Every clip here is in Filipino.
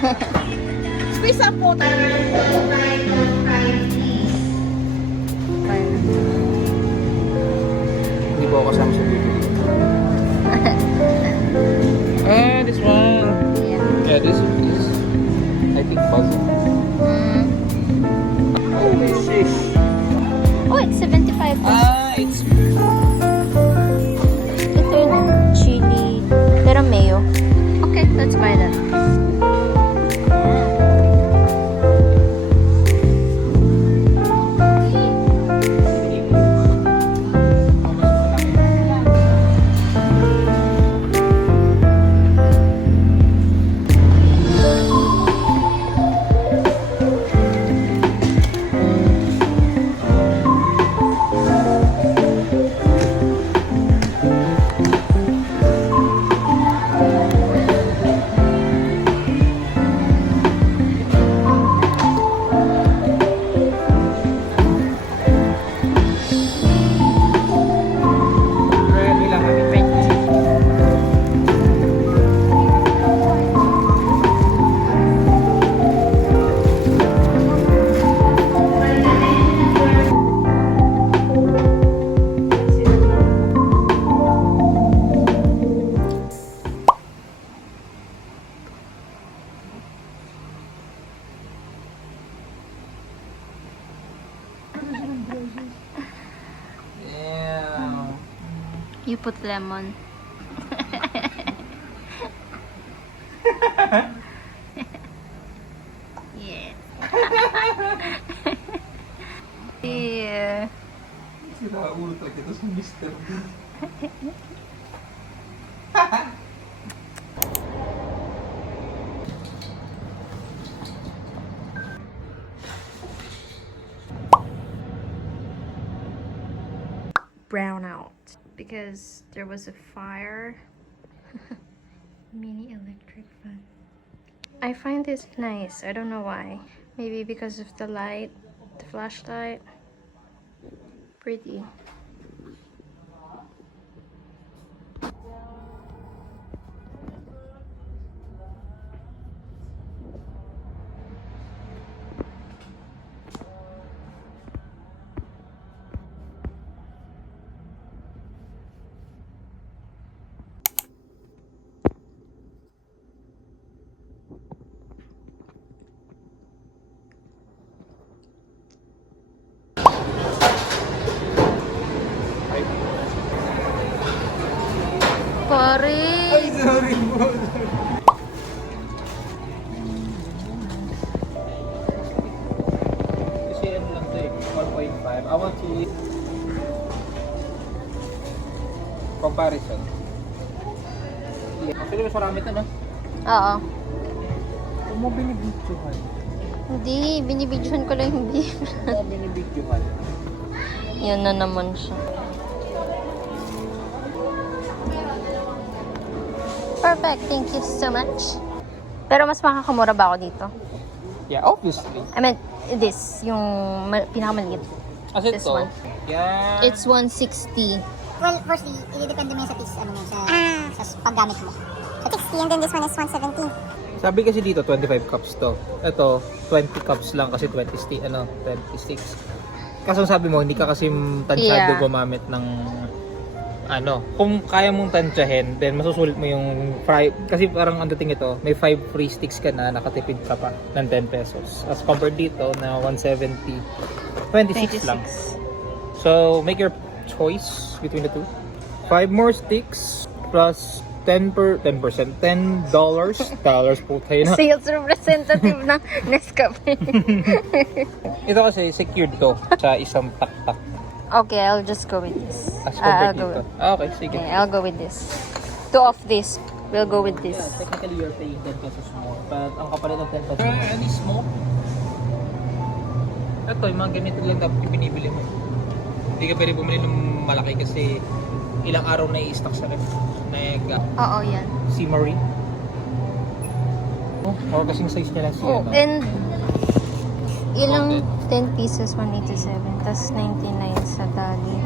Squeeze up po tayo. Hindi po ako kasama sa video. This one. Yeah, this is, I think, puzzle. Holy shit. Oh, it's 75. It's... Ito yun, chili. Pero mayo. Okay, let's buy that. Yeah. You put lemon. Yeah. Yeah. Sira ulo talaga ito sa Mr. Bean. Brown out because there was a fire. Mini electric fan. I find this nice. I don't know why. Maybe because of the light, the flashlight. Pretty. Pare! Sorry po. Kasi ano lang ito eh, 1.5. I want to eat comparison. Yeah. Actually, mas marami ito, no? Oo. Huwag mo binibidyohan. Hindi, binibidyohan ko lang yung beef. Huwag mo binibidyohan. Yan na naman siya. Perfect, thank you so much. Pero mas makakamura ba ako dito? Yeah, obviously. I mean, this, yung pinakamaliit. As This ito. one. Yeah. It's 160. Well, firstly, i-depende mo yun sa piece, ano yun, sa paggamit mo. So, 60, and then this one is 170. Sabi kasi dito 25 cups to. Ito 20 cups lang kasi 26. Kaso sabi mo hindi ka kasi tansyado Yeah. gumamit ng ano. Kung kaya mong tansyahin, then masusulit mo yung fry. Kasi parang ang dating ito, may 5 free sticks ka na, nakatipid ka pa ng 10 pesos. As compared dito na 170, 26 lang. So make your choice between the two. 5 more sticks plus $10 dollars po tayo na. Sales representative ng Nescafe. Ito kasi secured to sa isang tak-tak. Okay, I'll just go with this. As I'll compared go dito. with, Okay, sige. okay, I'll go with this. 2 of this. We'll go with this. Yeah, technically you're paying 10 pesos more. But ang kapalit ng 10 pesos. Any smoke? Ito, yung mga ganito lang dapat yung binibili mo. Hindi ka pwede bumili ng malaki kasi ilang araw na i-stock sa ref. Oo, yan. Simmering. Oh, or kasing size niya lang siya. Oh, and ilang 10 pieces, 187. Tas 99 sa tali.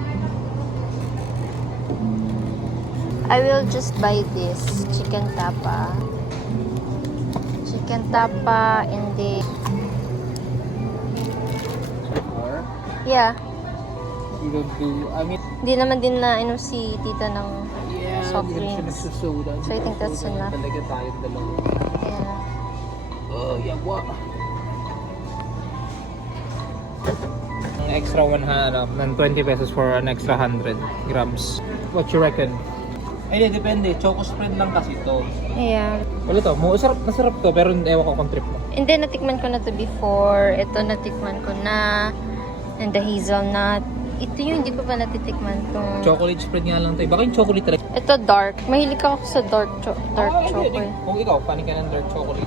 I will just buy this chicken tapa. chicken tapa, and the... Or, Yeah. you don't do, I mean, Hindi naman din na inom si tita ng yeah, soft hindi naman siya drinks. nagsusoda. So, I think that's enough. Talaga tayong dalawa. Yeah. Oh, yawa. Ang extra 100, ng 20 pesos for an extra 100 grams. What you reckon? Ay, depende. Choco spread lang kasi to. Yeah. Wala to. Masarap to, pero ewan ko kung trip mo. And then, natikman ko na to before. Ito, natikman ko na. And the hazelnut. Ito yung hindi ko pa natitikman kung... Chocolate spread nga lang to. Baka yung chocolate talaga. Ito, dark. Mahilig ako sa dark chocolate. Kung ikaw, panig ka ng dark chocolate.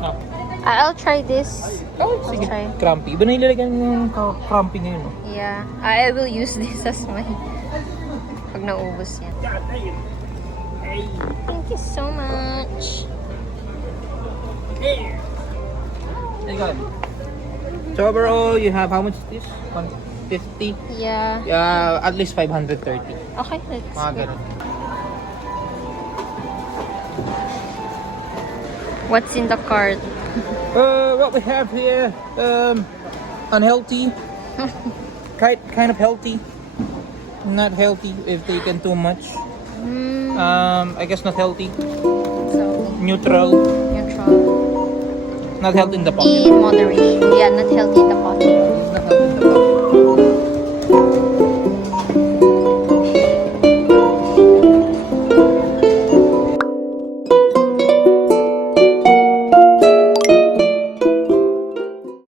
Ah. I'll try this. Oh, I'll sige. try. Crumpy. Iba na ilalagyan yung crumpy ngayon. No? Yeah. I will use this as my... Pag naubos yan. Thank you so much. There you go. So overall, you have how much is this? 150? Yeah. Yeah, at least 530. Okay, let's Mga go. ganun. What's in the cart? What we have here, unhealthy, kind of healthy, not healthy if taken too much. I guess not healthy, So, neutral, neutral. not healthy in the pocket. In moderation. Yeah, not healthy in the pocket. Not healthy in the pocket.